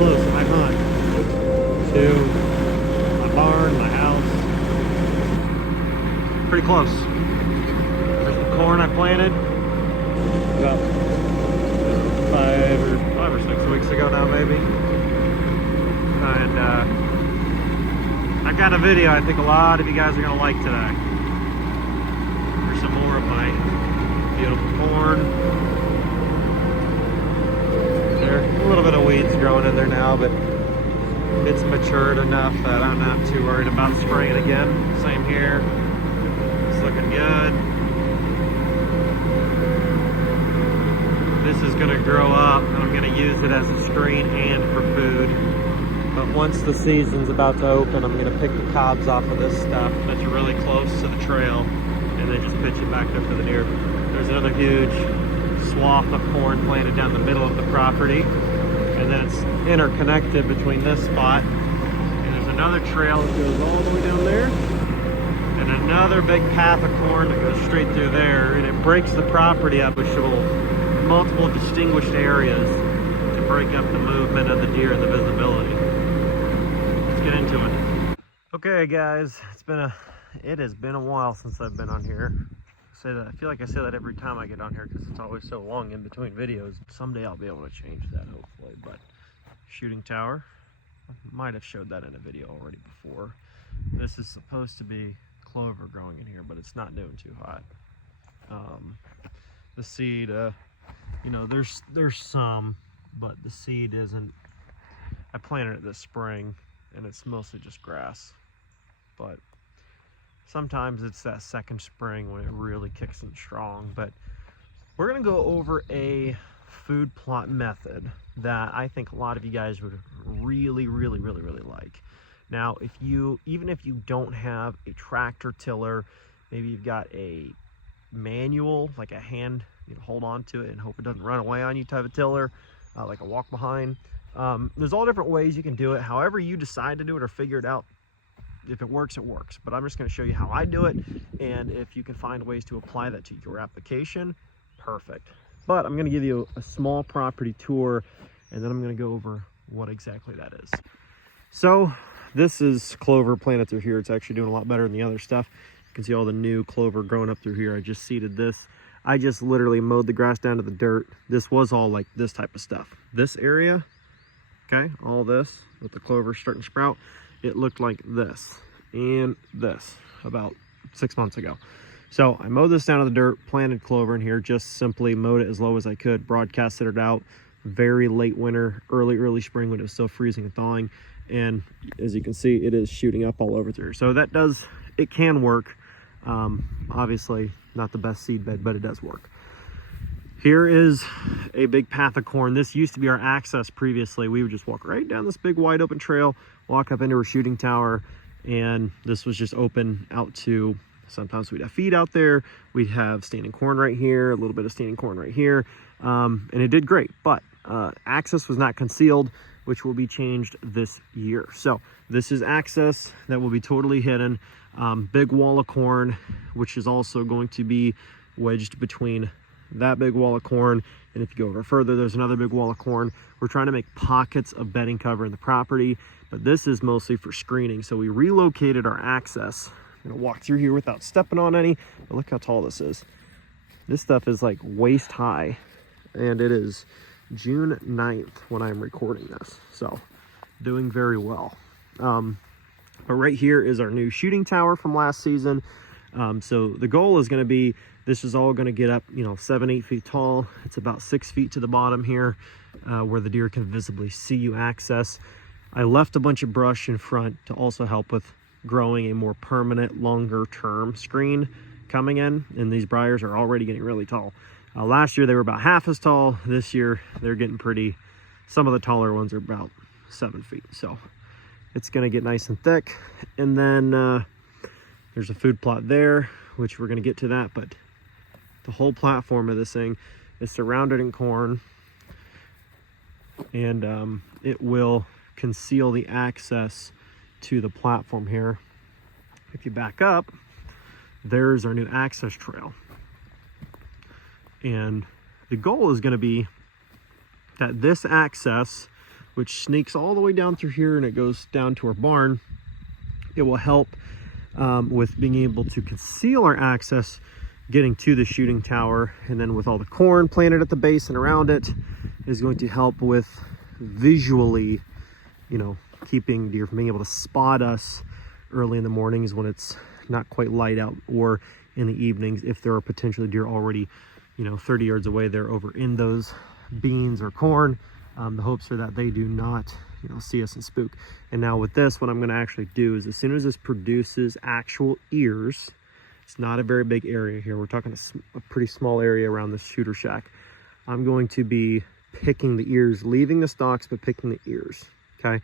close in my hunt to my barn, my house. Pretty close. There's the corn I planted about five or 6 weeks ago now, maybe. And I got a video I think a lot of you guys are gonna like today. There's some more of my beautiful corn. There's a little bit of weeds growing in there now, but it's matured enough that I'm not too worried about spraying it again. Same here. It's looking good. This is gonna grow up and I'm gonna use it as a screen and for food. But once the season's about to open, I'm gonna pick the cobs off of this stuff that's really close to the trail and then just pitch it back there for the deer. There's another huge swath of corn planted down the middle of the property, and then it's interconnected between this spot, and there's another trail that goes all the way down there, and another big path of corn that goes straight through there, and it breaks the property up, which will multiple distinguished areas to break up the movement of the deer and the visibility. Let's get into it. Okay guys, it has been a while since I've been on here. I feel like I say that every time I get on here because it's always so long in between videos. Someday I'll be able to change that, hopefully. But shooting tower, I might have showed that in a video already before. This is supposed to be clover growing in here, but it's not doing too hot. The seed, you know, there's some, but the seed isn't. I planted it this spring, and it's mostly just grass, but sometimes it's that second spring when it really kicks in strong. But we're gonna go over a food plot method that I think a lot of you guys would really like. Now, even if you don't have a tractor tiller, maybe you've got a manual, like a hand, you know, hold on to it and hope it doesn't run away on you type of tiller, like a walk behind. There's all different ways you can do it. However you decide to do it or figure it out, if it works, it works. But I'm just going to show you how I do it, and if you can find ways to apply that to your application, perfect. But I'm going to give you a small property tour, and then I'm going to go over what exactly that is. So this is clover planted through here. It's actually doing a lot better than the other stuff. You can see all the new clover growing up through here. I just seeded this. I just literally mowed the grass down to the dirt. This was all like this type of stuff. This area, okay, all this with the clover starting to sprout, it looked like this and this about 6 months ago. So I mowed this down to the dirt, planted clover in here, just simply mowed it as low as I could, broadcasted it out. Very late winter, early spring when it was still freezing and thawing. And as you can see, it is shooting up all over through. So it can work. Obviously not the best seed bed, but it does work. Here is a big path of corn. This used to be our access previously. We would just walk right down this big wide open trail, walk up into our shooting tower, and this was just open out to, sometimes we'd have feed out there, we'd have standing corn right here, a little bit of standing corn right here, and it did great. But access was not concealed, which will be changed this year. So this is access that will be totally hidden. Big wall of corn, which is also going to be wedged between that big wall of corn, and if you go over further, there's another big wall of corn. We're trying to make pockets of bedding cover in the property, but this is mostly for screening. So we relocated our access. I'm gonna walk through here without stepping on any, but look how tall this is. This stuff is like waist high, and it is June 9th when I'm recording this, so doing very well. But right here is our new shooting tower from last season. So the goal is going to be, this is all going to get up, you know, 7-8 feet tall. It's about 6 feet to the bottom here, where the deer can visibly see you access. I left a bunch of brush in front to also help with growing a more permanent, longer term screen coming in, and these briars are already getting really tall. Last year they were about half as tall. This year they're getting pretty, some of the taller ones are about 7 feet. So it's going to get nice and thick. And then there's a food plot there, which we're going to get to that, but the whole platform of this thing is surrounded in corn, and it will conceal the access to the platform here. If you back up, there's our new access trail. And the goal is going to be that this access which snakes all the way down through here and it goes down to our barn. It will help with being able to conceal our access getting to the shooting tower, and then with all the corn planted at the base and around it is going to help with visually, you know, keeping deer from being able to spot us early in the mornings when it's not quite light out, or in the evenings if there are potentially deer already, you know, 30 yards away. They're over in those beans or corn. The hopes are that they do not, you know, see us and spook. And now with this, what I'm going to actually do is, as soon as this produces actual ears, it's not a very big area here, we're talking a pretty small area around this shooter shack, I'm going to be picking the ears, leaving the stalks but picking the ears. Okay,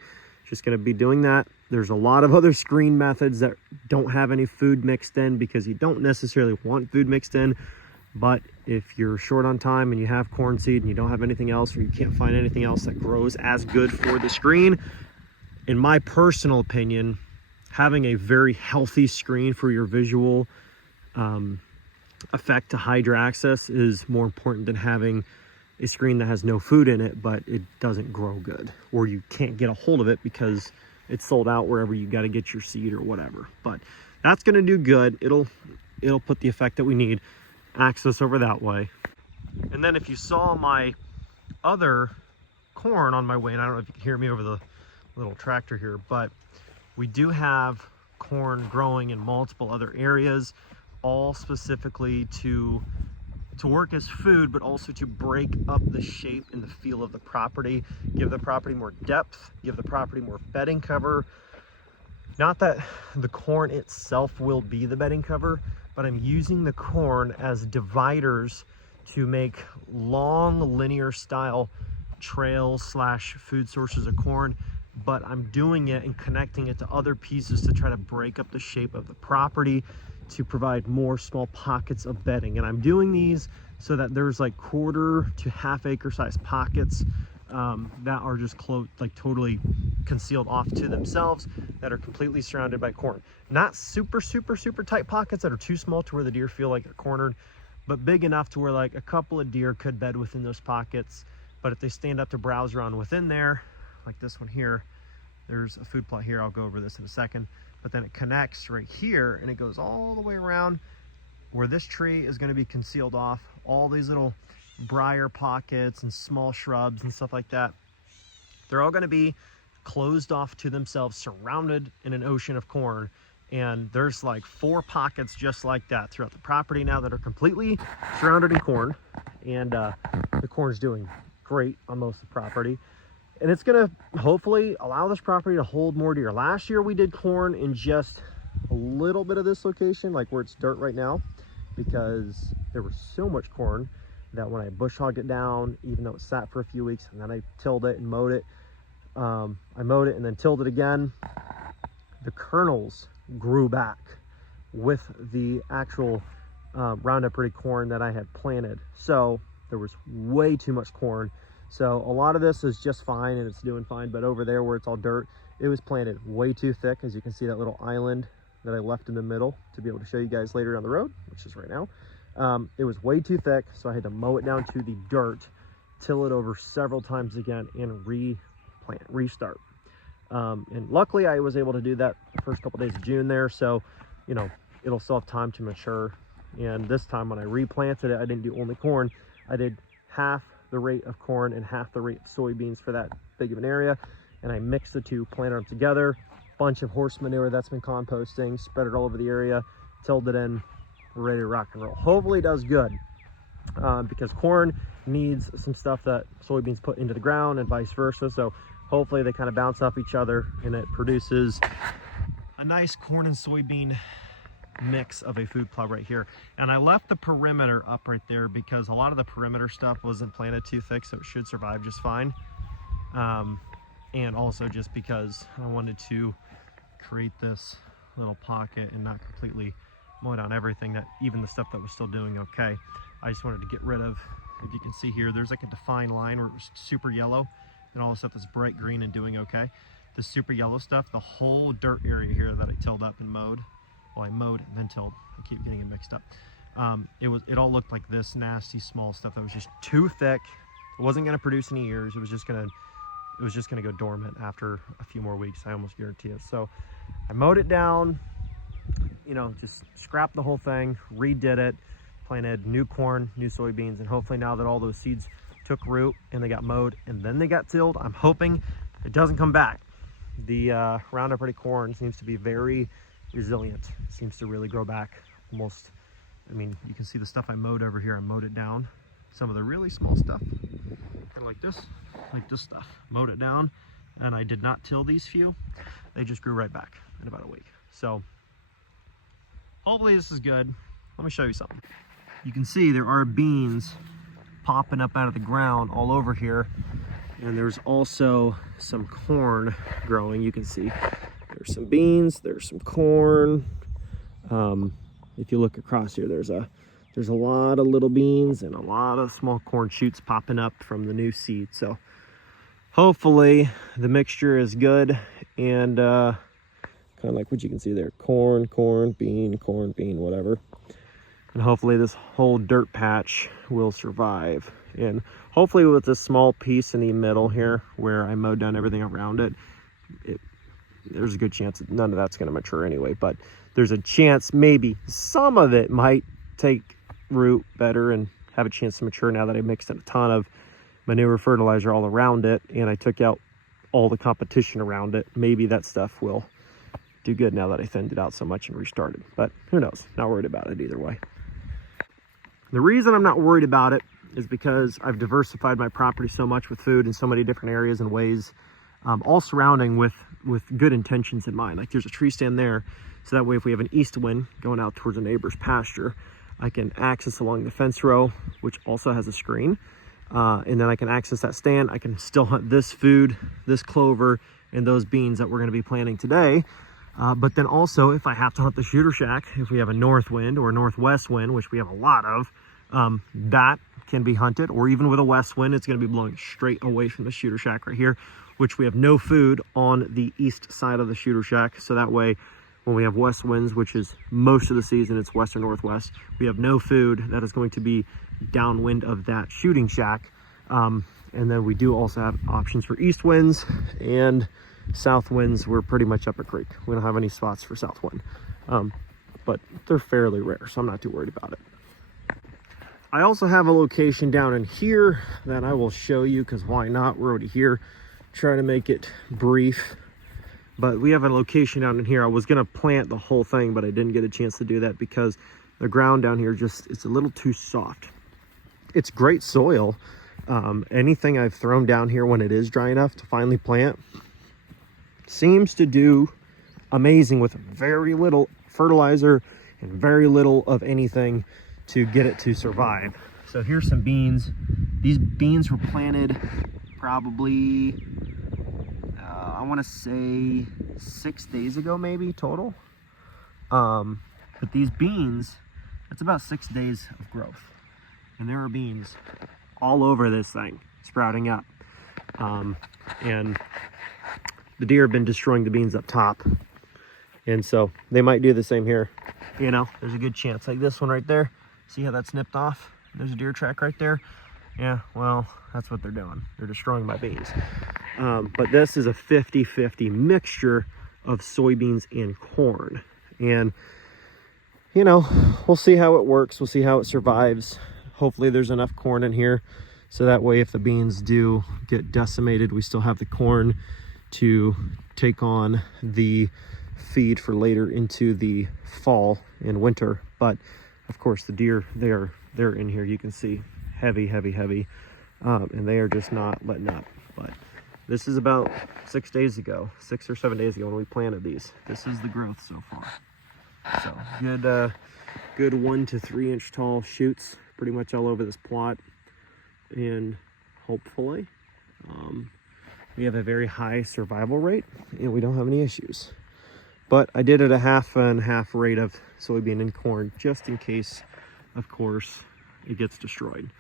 just going to be doing that. There's a lot of other screen methods that don't have any food mixed in, because you don't necessarily want food mixed in. But if you're short on time and you have corn seed and you don't have anything else, or you can't find anything else that grows as good for the screen, in my personal opinion, having a very healthy screen for your visual effect to hide your access is more important than having a screen that has no food in it, but it doesn't grow good, or you can't get a hold of it because it's sold out wherever you got to get your seed or whatever. But that's going to do good. It'll put the effect that we need, access over that way. And then if you saw my other corn on my way, and I don't know if you can hear me over the little tractor here, but we do have corn growing in multiple other areas, all specifically to work as food, but also to break up the shape and the feel of the property, give the property more depth, give the property more bedding cover. Not that the corn itself will be the bedding cover, but I'm using the corn as dividers to make long linear style trails slash food sources of corn, but I'm doing it and connecting it to other pieces to try to break up the shape of the property to provide more small pockets of bedding. And I'm doing these so that there's like 1/4 to 1/2 acre size pockets that are just like totally concealed off to themselves, that are completely surrounded by corn. Not super tight pockets that are too small to where the deer feel like they're cornered, but big enough to where like a couple of deer could bed within those pockets. But if they stand up to browse around within there, like this one here, there's a food plot here, I'll go over this in a second, but then it connects right here and it goes all the way around where this tree is going to be concealed off. All these little briar pockets and small shrubs and stuff like that, they're all going to be closed off to themselves, surrounded in an ocean of corn. And there's like 4 pockets just like that throughout the property now that are completely surrounded in corn. And the corn's doing great on most of the property. And it's going to hopefully allow this property to hold more deer. Last year we did corn in just a little bit of this location, like where it's dirt right now, because there was so much corn that when I bush hogged it down, even though it sat for a few weeks, and then I tilled it and mowed it, I mowed it and then tilled it again, the kernels grew back with the actual Roundup Ready corn that I had planted. So there was way too much corn. So a lot of this is just fine and it's doing fine, but over there where it's all dirt, it was planted way too thick. As you can see, that little island that I left in the middle to be able to show you guys later down the road, which is right now, it was way too thick, so I had to mow it down to the dirt, till it over several times again, and restart. And luckily I was able to do that the first couple days of June there, so you know, it'll still have time to mature. And this time when I replanted it, I didn't do only corn, I did half the rate of corn and half the rate of soybeans for that big of an area, and I mixed the two, planted them together, bunch of horse manure that's been composting, spread it all over the area, tilled it in, we're ready to rock and roll. Hopefully it does good, because corn needs some stuff that soybeans put into the ground and vice versa, so hopefully they kind of bounce off each other and it produces a nice corn and soybean mix of a food plot right here. And I left the perimeter up right there because a lot of the perimeter stuff wasn't planted too thick, so it should survive just fine. And also just because I wanted to create this little pocket and not completely mow down everything, that even the stuff that was still doing okay, I just wanted to get rid of. If you can see here, there's like a defined line where it was super yellow and all the stuff that's bright green and doing okay. The super yellow stuff, the whole dirt area here that I tilled up and mowed, well, I mowed and then tilled, I keep getting it mixed up. It all looked like this nasty small stuff that was just too thick. It wasn't going to produce any ears. It was just going to it was just going to go dormant after a few more weeks. I almost guarantee it. So I mowed it down, you know, just scrapped the whole thing, redid it, planted new corn, new soybeans, and hopefully now that all those seeds took root and they got mowed and then they got tilled, I'm hoping it doesn't come back. The Roundup Ready corn seems to be very resilient. It seems to really grow back almost. I mean, you can see the stuff I mowed over here. I mowed it down. Some of the really small stuff, kind of like this stuff, mowed it down, and I did not till these few. They just grew right back in about a week. So hopefully this is good. Let me show you something. You can see there are beans popping up out of the ground all over here, and there's also some corn growing. You can see there's some beans, there's some corn. If you look across here, there's a lot of little beans and a lot of small corn shoots popping up from the new seed. So hopefully the mixture is good, and kind of like what you can see there, corn, bean, whatever. And hopefully this whole dirt patch will survive. And hopefully with this small piece in the middle here where I mowed down everything around it, there's a good chance that none of that's going to mature anyway, but there's a chance maybe some of it might take root better and have a chance to mature now that I mixed in a ton of manure fertilizer all around it and I took out all the competition around it. Maybe that stuff will do good now that I thinned it out so much and restarted, but who knows? Not worried about it either way. The reason I'm not worried about it is because I've diversified my property so much with food in so many different areas and ways, all surrounding with good intentions in mind. Like there's a tree stand there, so that way if we have an east wind going out towards a neighbor's pasture, I can access along the fence row, which also has a screen, and then I can access that stand. I can still hunt this food, this clover, and those beans that we're going to be planting today. But then also, if I have to hunt the shooter shack, if we have a north wind or a northwest wind, which we have a lot of, that can be hunted. Or even with a west wind, it's going to be blowing straight away from the shooter shack right here, which we have no food on the east side of the shooter shack. So that way, when we have west winds, which is most of the season, it's west or northwest, we have no food that is going to be downwind of that shooting shack. And then we do also have options for east winds and south winds. We're pretty much up a creek. We don't have any spots for south wind, but they're fairly rare, so I'm not too worried about it. I also have a location down in here that I will show you, because why not? We're already here. Try to make it brief, but we have a location down in here. I was going to plant the whole thing, but I didn't get a chance to do that because the ground down here it's a little too soft. It's great soil. Anything I've thrown down here when it is dry enough to finally plant seems to do amazing with very little fertilizer and very little of anything to get it to survive. So here's some beans. These beans were planted probably I want to say 6 days ago, maybe total. But these beans, that's about 6 days of growth, and there are beans all over this thing sprouting up, and the deer have been destroying the beans up top, and so they might do the same here. You know, there's a good chance. Like this one right there, see how that's nipped off? There's a deer track right there. Yeah, well, that's what they're doing. They're destroying my beans. But this is a 50-50 mixture of soybeans and corn. And, you know, we'll see how it works. We'll see how it survives. Hopefully there's enough corn in here, so that way if the beans do get decimated, we still have the corn to take on the feed for later into the fall and winter. But of course the deer, they're in here. You can see heavy, and they are just not letting up. But this is about 6 days ago, 6 or 7 days ago, when we planted these. This is the growth so far. So good 1 to 3 inch tall shoots pretty much all over this plot, and hopefully we have a very high survival rate and we don't have any issues. But I did it a half and half rate of soybean and corn, just in case, of course, it gets destroyed.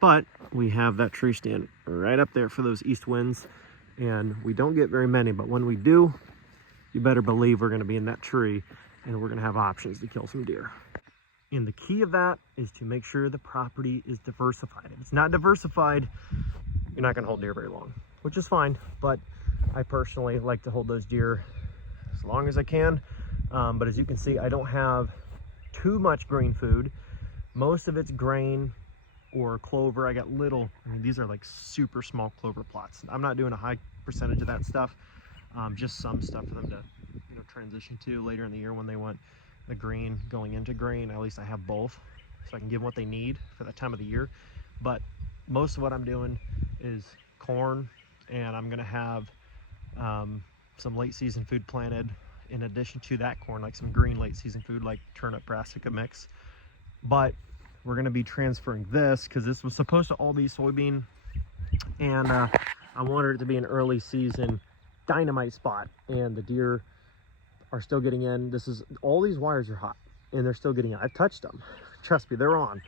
But we have that tree stand right up there for those east winds, and we don't get very many, but when we do, you better believe we're going to be in that tree and we're going to have options to kill some deer. And the key of that is to make sure the property is diversified. If it's not diversified, you're not going to hold deer very long. which is fine, but I personally like to hold those deer as long as I can. But as you can see, I don't have too much green food. Most of it's grain or clover. I got little, I mean, these are like super small clover plots. I'm not doing a high percentage of that stuff, just some stuff for them to, you know, transition to later in the year when they want the green going into grain. At least I have both, so I can give them what they need for that time of the year. But most of what I'm doing is corn, and I'm gonna have some late season food planted in addition to that corn, like some green late season food like turnip brassica mix. But we're going to be transferring this because this was supposed to all be soybean, and I wanted it to be an early season dynamite spot, and the deer are still getting in. This is, all these wires are hot and they're still getting in. I've touched them, trust me, they're on,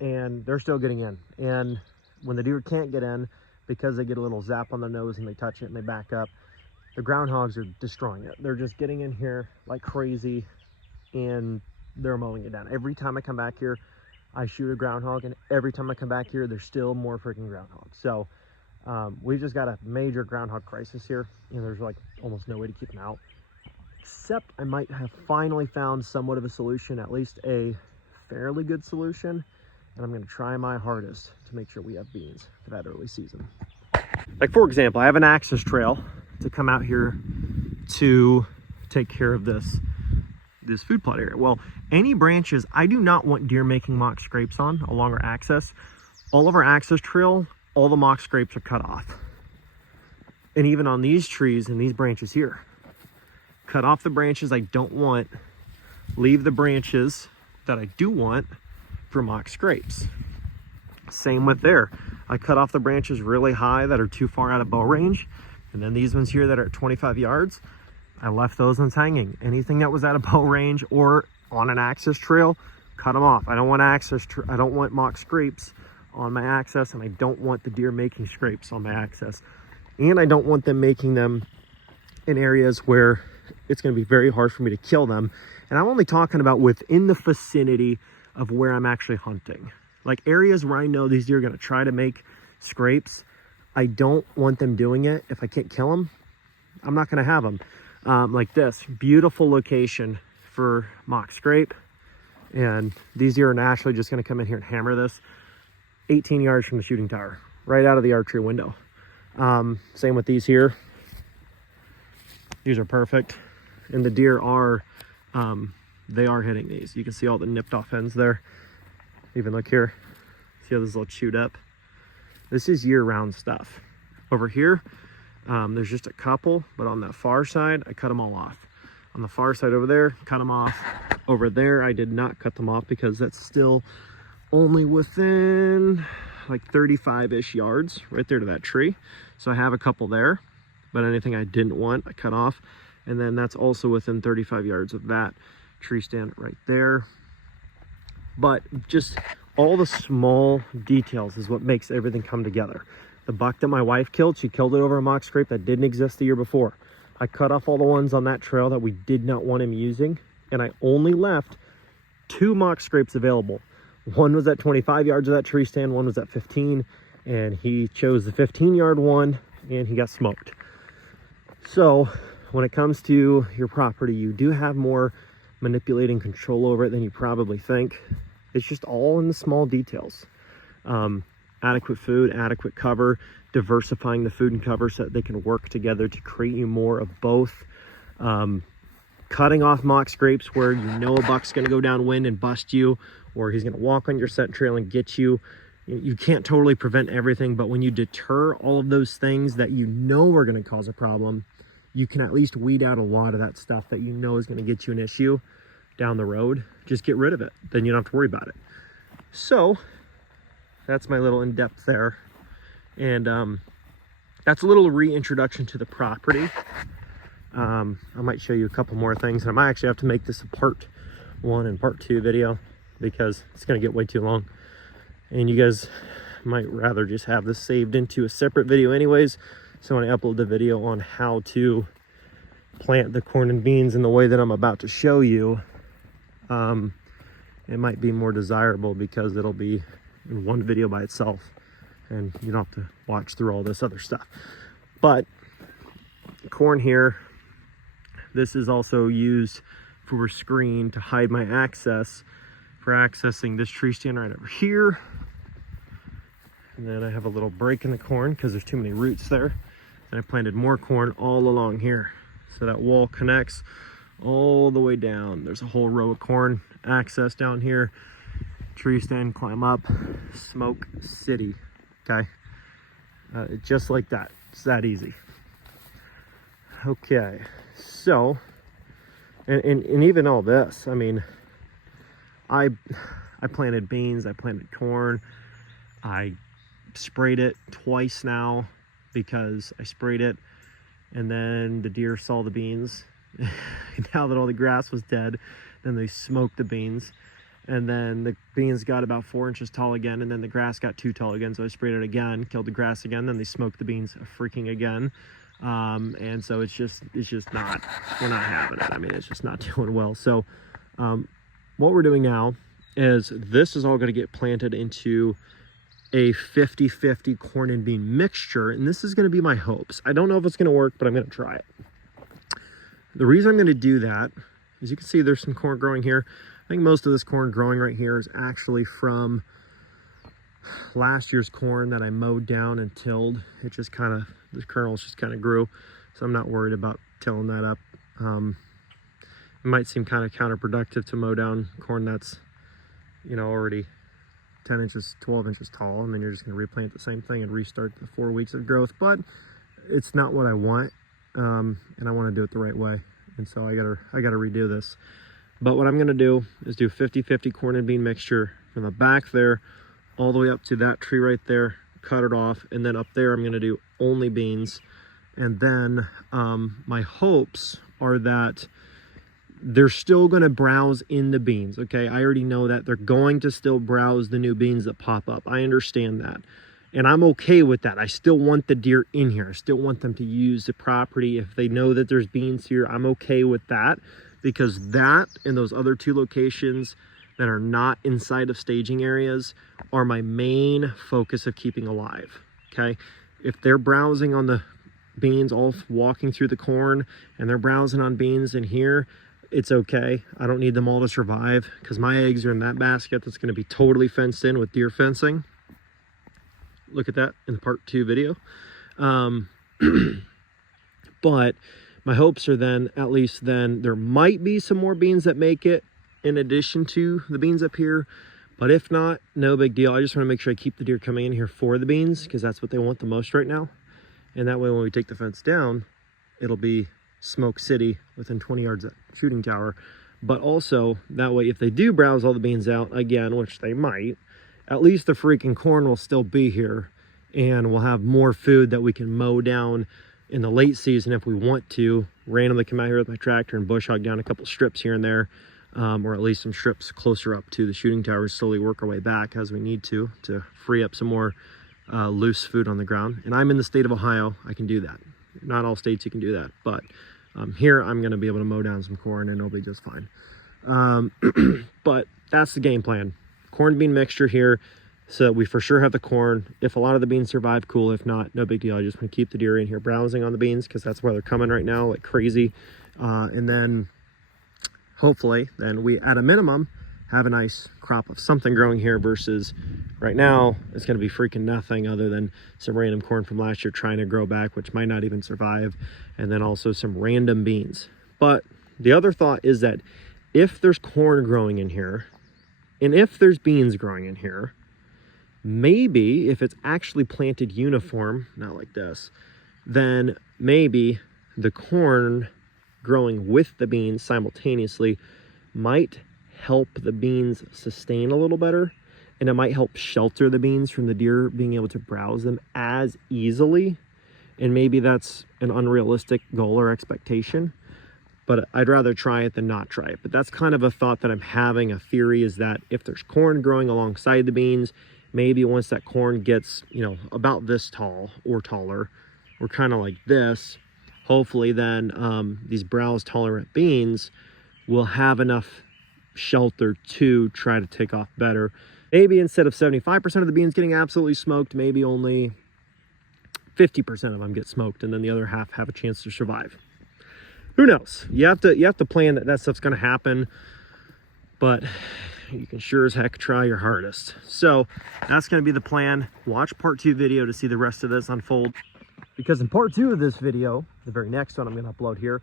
and they're still getting in. And when the deer can't get in because they get a little zap on their nose and they touch it and they back up, the groundhogs are destroying it. They're just getting in here like crazy and they're mowing it down. Every time I come back here, I shoot a groundhog, and every time I come back here, there's still more freaking groundhogs. So we've just got a major groundhog crisis here, and there's like almost no way to keep them out, except I might have finally found somewhat of a solution, at least a fairly good solution, and I'm going to try my hardest to make sure we have beans for that early season. Like, for example, I have an access trail to come out here to take care of this food plot area. Well, any branches, I do not want deer making mock scrapes on along our access. All of our access trail, all the mock scrapes are cut off. And even on these trees and these branches here, cut off the branches I don't want, leave the branches that I do want for mock scrapes. Same with there. I cut off the branches really high that are too far out of bow range, and then these ones here that are at 25 yards, I left those ones hanging. Anything that was out of bow range or on an access trail, cut them off. I don't want I don't want mock scrapes on my access, and I don't want the deer making scrapes on my access. And I don't want them making them in areas where it's going to be very hard for me to kill them. And I'm only talking about within the vicinity of where I'm actually hunting. Like areas where I know these deer are going to try to make scrapes, I don't want them doing it. If I can't kill them, I'm not going to have them. Like this beautiful location for mock scrape, and these deer are naturally just going to come in here and hammer this 18 yards from the shooting tower, right out of the archery window. Same with these here. These are perfect, and the deer are they are hitting these. You can see all the nipped off ends there. Even look here, see how this is all chewed up. This is year-round stuff. Over here, there's just a couple, but on that far side, I cut them all off. On the far side over there, cut them off. Over there, I did not cut them off because that's still only within like 35-ish yards right there to that tree. So I have a couple there, but anything I didn't want, I cut off. And then that's also within 35 yards of that tree stand right there. But just all the small details is what makes everything come together. The buck that my wife killed, she killed it over a mock scrape that didn't exist the year before. I cut off all the ones on that trail that we did not want him using, and I only left 2 mock scrapes available. One was at 25 yards of that tree stand, one was at 15, and he chose the 15-yard one, and he got smoked. So when it comes to your property, you do have more manipulating control over it than you probably think. It's just all in the small details. Adequate food, adequate cover, diversifying the food and cover so that they can work together to create you more of both. Cutting off mock scrapes where you know a buck's going to go downwind and bust you, or he's going to walk on your scent trail and get you. You can't totally prevent everything, but when you deter all of those things that you know are going to cause a problem, you can at least weed out a lot of that stuff that you know is going to get you an issue down the road. Just get rid of it. Then you don't have to worry about it. So that's my little in-depth there. And that's a little reintroduction to the property. I might show you a couple more things. I might actually have to make this a part 1 and part 2 video because it's going to get way too long. And you guys might rather just have this saved into a separate video anyways. So when I upload the video on how to plant the corn and beans in the way that I'm about to show you, it might be more desirable because it'll be in one video by itself and you don't have to watch through all this other stuff. But corn here, this is also used for a screen to hide my access for accessing this tree stand right over here. And then I have a little break in the corn because there's too many roots there. And I planted more corn all along here. So that wall connects all the way down. There's a whole row of corn access down here. Tree stand, climb up, smoke city, okay? Just like that, it's that easy. Okay, so, and even all this, I mean, I planted beans, I planted corn, I sprayed it twice now because I sprayed it and then the deer saw the beans. Now that all the grass was dead, then they smoked the beans, and then the beans got about 4 inches tall again, and then the grass got too tall again, so I sprayed it again, killed the grass again, then they smoked the beans freaking again. And so it's just not, we're not having it. I mean, it's just not doing well. So what we're doing now is this is all going to get planted into a 50-50 corn and bean mixture, and this is going to be my hopes. I don't know if it's going to work, but I'm going to try it. The reason I'm going to do that is, you can see there's some corn growing here. I think most of this corn growing right here is actually from last year's corn that I mowed down and tilled. It just kind of, the kernels just kind of grew, so I'm not worried about tilling that up. It might seem kind of counterproductive to mow down corn that's, you know, already 10 inches, 12 inches tall, and then you're just going to replant the same thing and restart the 4 weeks of growth. But it's not what I want, and I want to do it the right way, and so I gotta redo this. But what I'm going to do is do 50-50 corn and bean mixture from the back there all the way up to that tree right there, cut it off, and then up there I'm going to do only beans. And then my hopes are that they're still going to browse in the beans, okay? I already know that they're going to still browse the new beans that pop up. I understand that, and I'm okay with that. I still want the deer in here. I still want them to use the property. If they know that there's beans here, I'm okay with that, because that and those other 2 locations that are not inside of staging areas are my main focus of keeping alive, okay? If they're browsing on the beans, all walking through the corn, and they're browsing on beans in here, it's okay. I don't need them all to survive, because my eggs are in that basket that's going to be totally fenced in with deer fencing. Look at that in the part 2 video. But my hopes are then, at least then, there might be some more beans that make it in addition to the beans up here. But if not, no big deal. I just want to make sure I keep the deer coming in here for the beans, because that's what they want the most right now. And that way when we take the fence down, it'll be Smoke City within 20 yards of that shooting tower. But also, that way if they do browse all the beans out again, which they might, at least the freaking corn will still be here, and we'll have more food that we can mow down in the late season if we want to. Randomly come out here with my tractor and bush hog down a couple strips here and there, or at least some strips closer up to the shooting tower, slowly work our way back as we need to free up some more loose food on the ground. And I'm in the state of Ohio, I can do that. Not all states you can do that, but here I'm going to be able to mow down some corn and it'll be just fine. But that's the game plan. Corn bean mixture here, so that we for sure have the corn. If a lot of the beans survive, cool. If not, no big deal. I just want to keep the deer in here browsing on the beans, because that's where they're coming right now like crazy. And then hopefully then we, at a minimum, have a nice crop of something growing here, versus right now it's going to be freaking nothing other than some random corn from last year trying to grow back, which might not even survive, and then also some random beans. But the other thought is that if there's corn growing in here, and if there's beans growing in here, maybe if it's actually planted uniform, not like this, then maybe the corn growing with the beans simultaneously might help the beans sustain a little better, and it might help shelter the beans from the deer being able to browse them as easily. And maybe that's an unrealistic goal or expectation, but I'd rather try it than not try it. But that's kind of a thought that I'm having. A theory is that if there's corn growing alongside the beans, maybe once that corn gets, you know, about this tall or taller, or kind of like this, hopefully then these browse tolerant beans will have enough shelter to try to take off better. Maybe instead of 75% of the beans getting absolutely smoked, maybe only 50% of them get smoked, and then the other half have a chance to survive. Who knows? You have to plan that stuff's going to happen, but you can sure as heck try your hardest. So that's going to be the plan. Watch part 2 video to see the rest of this unfold, because in part 2 of this video, the very next one I'm going to upload here,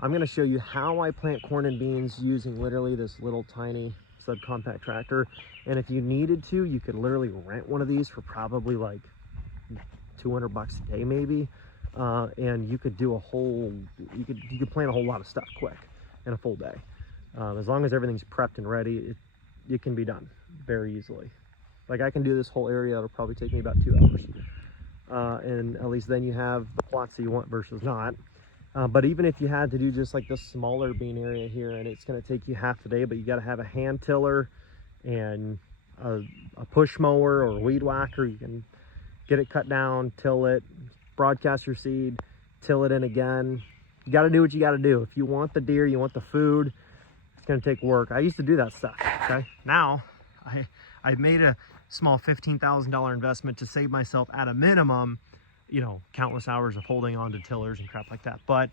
I'm going to show you how I plant corn and beans using literally this little tiny subcompact tractor. And if you needed to, you could literally rent one of these for probably like $200 a day maybe, and you could do a whole, you could plant a whole lot of stuff quick in a full day. As long as everything's prepped and ready, it can be done very easily. Like I can do this whole area, it'll probably take me about 2 hours. And at least then you have the plots that you want versus not. But even if you had to do just like this smaller bean area here, and it's going to take you half a day, but you got to have a hand tiller and a push mower or a weed whacker. You can get it cut down, till it, broadcast your seed, till it in again. You got to do what you got to do. If you want the deer, you want the food, it's going to take work. I used to do that stuff. Okay, now I've made a small $15,000 investment to save myself at a minimum, you know, countless hours of holding on to tillers and crap like that. But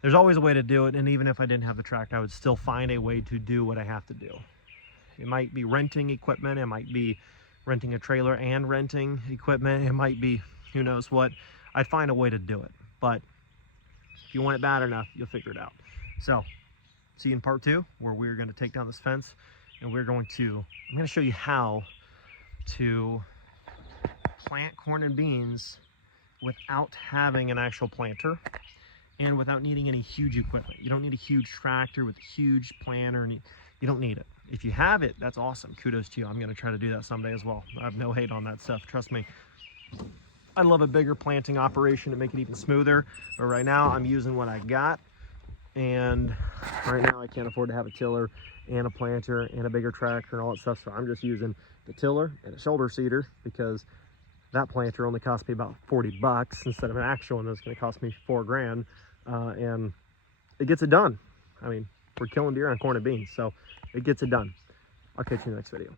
there's always a way to do it, and even if I didn't have the tractor, I would still find a way to do what I have to do. It might be renting equipment, it might be renting a trailer and renting equipment, it might be who knows what. I'd find a way to do it, but if you want it bad enough, you'll figure it out. So see you in part 2, where we're going to take down this fence, and I'm going to show you how to plant corn and beans without having an actual planter and without needing any huge equipment. You don't need a huge tractor with a huge planter. You don't need it. If you have it, that's awesome. Kudos to you. I'm going to try to do that someday as well. I have no hate on that stuff. Trust me. I'd love a bigger planting operation to make it even smoother. But right now I'm using what I got. And right now I can't afford to have a tiller and a planter and a bigger tractor and all that stuff. So I'm just using the tiller and a shoulder seeder, because that planter only cost me about $40 instead of an actual one that's going to cost me $4 grand. And it gets it done. I mean, we're killing deer on corn and beans, so it gets it done. I'll catch you in the next video.